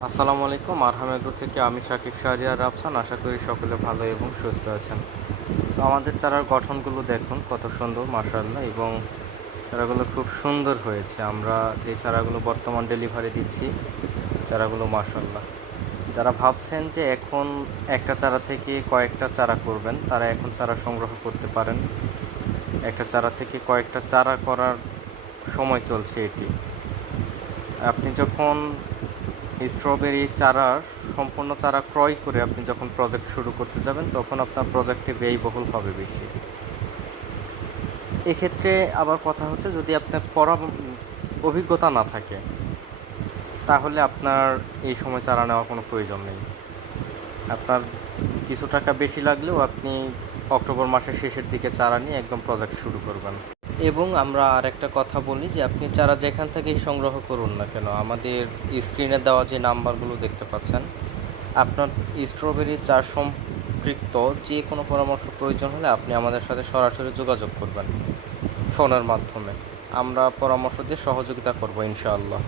আসসালামু আলাইকুম আরহামেগ্রো থেকে আমি শাকিব শাহরিয়ার রাফসান। আশা করি সকলে ভালো এবং সুস্থ আছেন। তো আমাদের চারার গঠনগুলো দেখুন, কত সুন্দর মার্শাল্লাহ এবং চারাগুলো খুব সুন্দর হয়েছে। আমরা যে চারাগুলো বর্তমান ডেলিভারি দিচ্ছি, চারাগুলো মার্শাল্লাহ যারা ভাবছেন যে এখন একটা চারা থেকে কয়েকটা চারা করবেন, তারা এখন চারা সংগ্রহ করতে পারেন। একটা চারা থেকে কয়েকটা চারা করার সময় চলছে এটি। আপনি যখন স্ট্রবেরি চারার সম্পূর্ণ চারা ক্রয় করে আপনি যখন প্রজেক্ট শুরু করতে যাবেন, তখন আপনার প্রজেক্টে ব্যয়বহুল হবে বেশি। এক্ষেত্রে আবার কথা হচ্ছে, যদি আপনার পড়া অভিজ্ঞতা না থাকে, তাহলে আপনার এই সময় চারা নেওয়ার কোনো প্রয়োজন নেই। আপনার কিছু টাকা বেশি লাগলেও আপনি অক্টোবর মাসের শেষের দিকে চারা নিয়ে একদম প্রজেক্ট শুরু করবেন। এবং আমরা আর একটা কথা বলি যে আপনি চারা যেখান থেকেই সংগ্রহ করুন না কেন, আমাদের স্ক্রিনে দেওয়া যে নাম্বারগুলো দেখতে পাচ্ছেন, আপনার স্ট্রবেরি চাষ সম্পৃক্ত যে কোনো পরামর্শ প্রয়োজন হলে আপনি আমাদের সাথে সরাসরি যোগাযোগ করবেন ফোনের মাধ্যমে। আমরা পরামর্শ দিয়ে সহযোগিতা করব ইনশাআল্লাহ।